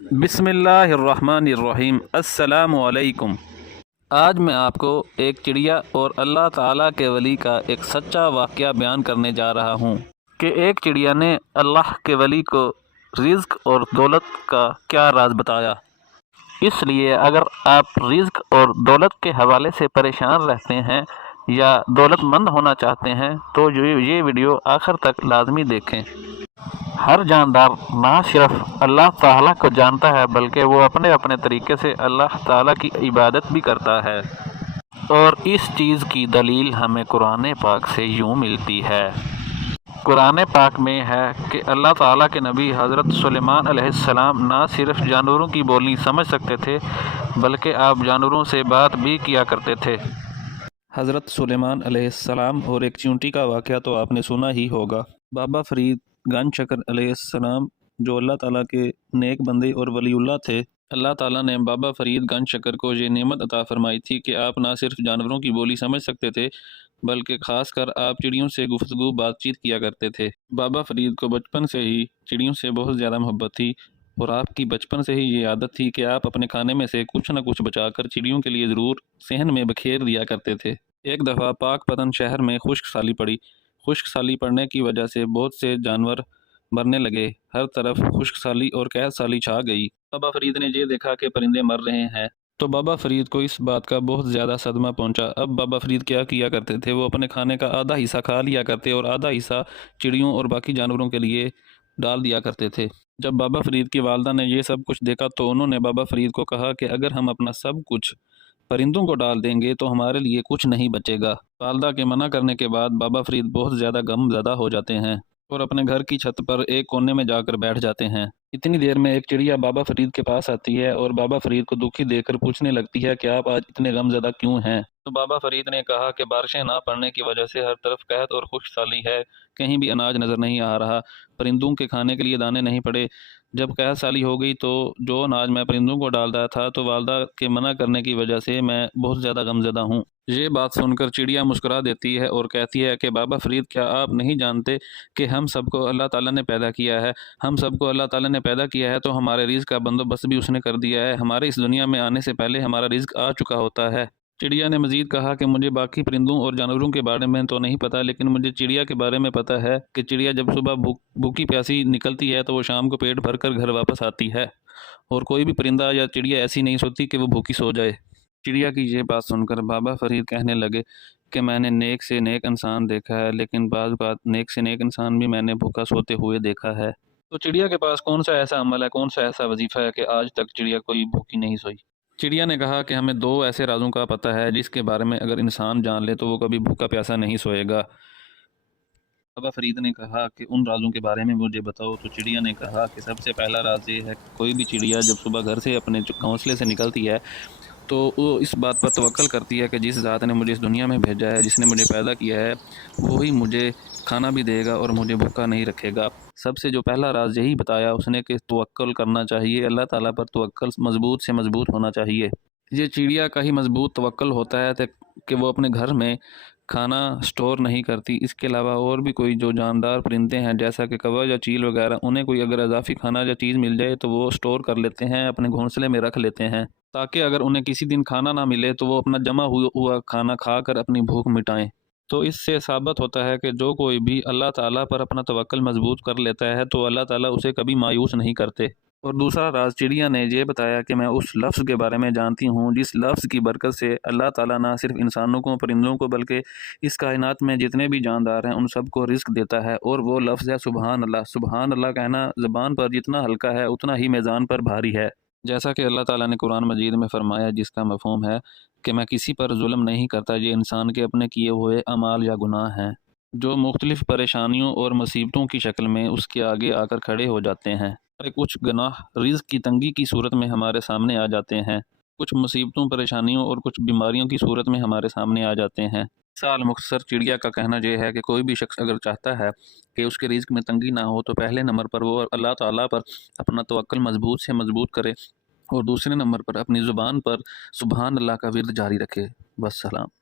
بسم اللہ الرحمن الرحیم۔ السلام علیکم۔ آج میں آپ کو ایک چڑیا اور اللہ تعالیٰ کے ولی کا ایک سچا واقعہ بیان کرنے جا رہا ہوں کہ ایک چڑیا نے اللہ کے ولی کو رزق اور دولت کا کیا راز بتایا۔ اس لیے اگر آپ رزق اور دولت کے حوالے سے پریشان رہتے ہیں یا دولت مند ہونا چاہتے ہیں تو یہ ویڈیو آخر تک لازمی دیکھیں۔ ہر جاندار نہ صرف اللہ تعالیٰ کو جانتا ہے بلکہ وہ اپنے اپنے طریقے سے اللہ تعالیٰ کی عبادت بھی کرتا ہے، اور اس چیز کی دلیل ہمیں قرآن پاک سے یوں ملتی ہے۔ قرآن پاک میں ہے کہ اللہ تعالیٰ کے نبی حضرت سلیمان علیہ السلام نہ صرف جانوروں کی بولی سمجھ سکتے تھے بلکہ آپ جانوروں سے بات بھی کیا کرتے تھے۔ حضرت سلیمان علیہ السلام اور ایک چیونٹی کا واقعہ تو آپ نے سنا ہی ہوگا۔ بابا فرید گنج شکر علیہ السلام جو اللہ تعالیٰ کے نیک بندے اور ولی اللہ تھے، اللہ تعالیٰ نے بابا فرید گنج شکر کو یہ نعمت عطا فرمائی تھی کہ آپ نہ صرف جانوروں کی بولی سمجھ سکتے تھے بلکہ خاص کر آپ چڑیوں سے گفتگو بات چیت کیا کرتے تھے۔ بابا فرید کو بچپن سے ہی چڑیوں سے بہت زیادہ محبت تھی، اور آپ کی بچپن سے ہی یہ عادت تھی کہ آپ اپنے کھانے میں سے کچھ نہ کچھ بچا کر چڑیوں کے لیے ضرور صحن میں بکھیر دیا کرتے تھے۔ ایک دفعہ پاک پتن شہر میں خشک سالی پڑی۔ خشک سالی پڑنے کی وجہ سے بہت سے جانور مرنے لگے، ہر طرف خشک سالی اور قحط سالی چھا گئی۔ بابا فرید نے یہ دیکھا کہ پرندے مر رہے ہیں تو بابا فرید کو اس بات کا بہت زیادہ صدمہ پہنچا۔ اب بابا فرید کیا کیا کرتے تھے، وہ اپنے کھانے کا آدھا حصہ کھا لیا کرتے اور آدھا حصہ چڑیوں اور باقی جانوروں کے لیے ڈال دیا کرتے تھے۔ جب بابا فرید کی والدہ نے یہ سب کچھ دیکھا تو انہوں نے بابا فرید کو کہا کہ اگر ہم اپنا سب کچھ پرندوں کو ڈال دیں گے تو ہمارے لیے کچھ نہیں بچے گا۔ والدہ کے منع کرنے کے بعد بابا فرید بہت زیادہ غم زدہ ہو جاتے ہیں اور اپنے گھر کی چھت پر ایک کونے میں جا کر بیٹھ جاتے ہیں۔ اتنی دیر میں ایک چڑیا بابا فرید کے پاس آتی ہے اور بابا فرید کو دکھی دیکھ کر پوچھنے لگتی ہے کہ آپ آج اتنے غم زدہ کیوں ہیں؟ تو بابا فرید نے کہا کہ بارشیں نہ پڑنے کی وجہ سے ہر طرف قحط اور خشک سالی ہے، کہیں بھی اناج نظر نہیں آ رہا، پرندوں کے کھانے کے لیے دانے نہیں پڑے۔ جب قحط سالی ہو گئی تو جو اناج میں پرندوں کو ڈال رہا تھا تو والدہ کے منع کرنے کی وجہ سے میں بہت زیادہ غم زدہ ہوں۔ یہ بات سن کر چڑیا مسکرا دیتی ہے اور کہتی ہے کہ بابا فرید کیا آپ نہیں جانتے کہ ہم سب کو اللہ تعالیٰ نے پیدا کیا ہے؟ ہم سب کو اللہ تعالیٰ نے پیدا کیا ہے تو ہمارے رزق کا بندوبست بھی اس نے کر دیا ہے، ہمارے اس دنیا میں آنے سے پہلے ہمارا رزق آ چکا ہوتا ہے۔ چڑیا نے مزید کہا کہ مجھے باقی پرندوں اور جانوروں کے بارے میں تو نہیں پتہ، لیکن مجھے چڑیا کے بارے میں پتہ ہے کہ چڑیا جب صبح بھوکی پیاسی نکلتی ہے تو وہ شام کو پیٹ بھر کر گھر واپس آتی ہے، اور کوئی بھی پرندہ یا چڑیا ایسی نہیں سوتی کہ وہ بھوکی سو جائے۔ چڑیا کی یہ بات سن کر بابا فرید کہنے لگے کہ میں نے نیک سے نیک انسان دیکھا ہے، لیکن بعض اوقات نیک سے نیک انسان بھی میں نے بھوکا سوتے ہوئے دیکھا ہے۔ تو چڑیا کے پاس کون سا ایسا عمل ہے، کون سا ایسا وظیفہ ہے کہ آج تک چڑیا کوئی بھوکی نہیں سوئی؟ چڑیا نے کہا کہ ہمیں دو ایسے رازوں کا پتہ ہے جس کے بارے میں اگر انسان جان لے تو وہ کبھی بھوکا پیاسا نہیں سوئے گا۔ بابا فرید نے کہا کہ ان رازوں کے بارے میں مجھے بتاؤ۔ تو چڑیا نے کہا کہ سب سے پہلا راز یہ ہے کہ کوئی بھی چڑیا جب صبح گھر سے اپنے گھونسلے سے نکلتی ہے تو وہ اس بات پر توکل کرتی ہے کہ جس ذات نے مجھے اس دنیا میں بھیجا ہے، جس نے مجھے پیدا کیا ہے، وہی مجھے کھانا بھی دے گا اور مجھے بھوکا نہیں رکھے گا۔ سب سے جو پہلا راز یہی بتایا اس نے کہ توکل کرنا چاہیے، اللہ تعالیٰ پر توکل مضبوط سے مضبوط ہونا چاہیے۔ یہ چڑیا کا ہی مضبوط توکل ہوتا ہے کہ وہ اپنے گھر میں کھانا سٹور نہیں کرتی۔ اس کے علاوہ اور بھی کوئی جو جاندار پرندے ہیں جیسا کہ کوا یا چیل وغیرہ، انہیں کوئی اگر اضافی کھانا یا چیز مل جائے تو وہ سٹور کر لیتے ہیں، اپنے گھونسلے میں رکھ لیتے ہیں، تاکہ اگر انہیں کسی دن کھانا نہ ملے تو وہ اپنا جمع ہوا کھانا کھا کر اپنی بھوک مٹائیں۔ تو اس سے ثابت ہوتا ہے کہ جو کوئی بھی اللہ تعالیٰ پر اپنا توکل مضبوط کر لیتا ہے تو اللہ تعالیٰ اسے کبھی مایوس نہیں کرتے۔ اور دوسرا راز چڑیا نے یہ بتایا کہ میں اس لفظ کے بارے میں جانتی ہوں جس لفظ کی برکت سے اللہ تعالیٰ نہ صرف انسانوں کو، پرندوں کو، بلکہ اس کائنات میں جتنے بھی جاندار ہیں ان سب کو رزق دیتا ہے، اور وہ لفظ ہے سبحان اللہ۔ سبحان اللہ کہنا زبان پر جتنا ہلکا ہے اتنا ہی میزان پر بھاری ہے، جیسا کہ اللہ تعالیٰ نے قرآن مجید میں فرمایا، جس کا مفہوم ہے کہ میں کسی پر ظلم نہیں کرتا، یہ انسان کے اپنے کیے ہوئے اعمال یا گناہ ہیں جو مختلف پریشانیوں اور مصیبتوں کی شکل میں اس کے آگے آ کر کھڑے ہو جاتے ہیں۔ کچھ گناہ رزق کی تنگی کی صورت میں ہمارے سامنے آ جاتے ہیں، کچھ مصیبتوں، پریشانیوں اور کچھ بیماریوں کی صورت میں ہمارے سامنے آ جاتے ہیں۔ مثال مختصر چڑیا کا کہنا یہ ہے کہ کوئی بھی شخص اگر چاہتا ہے کہ اس کے رزق میں تنگی نہ ہو تو پہلے نمبر پر وہ اللہ تعالیٰ پر اپنا توکل مضبوط سے مضبوط کرے، اور دوسرے نمبر پر اپنی زبان پر سبحان اللہ کا ورد جاری رکھے۔ بس سلام۔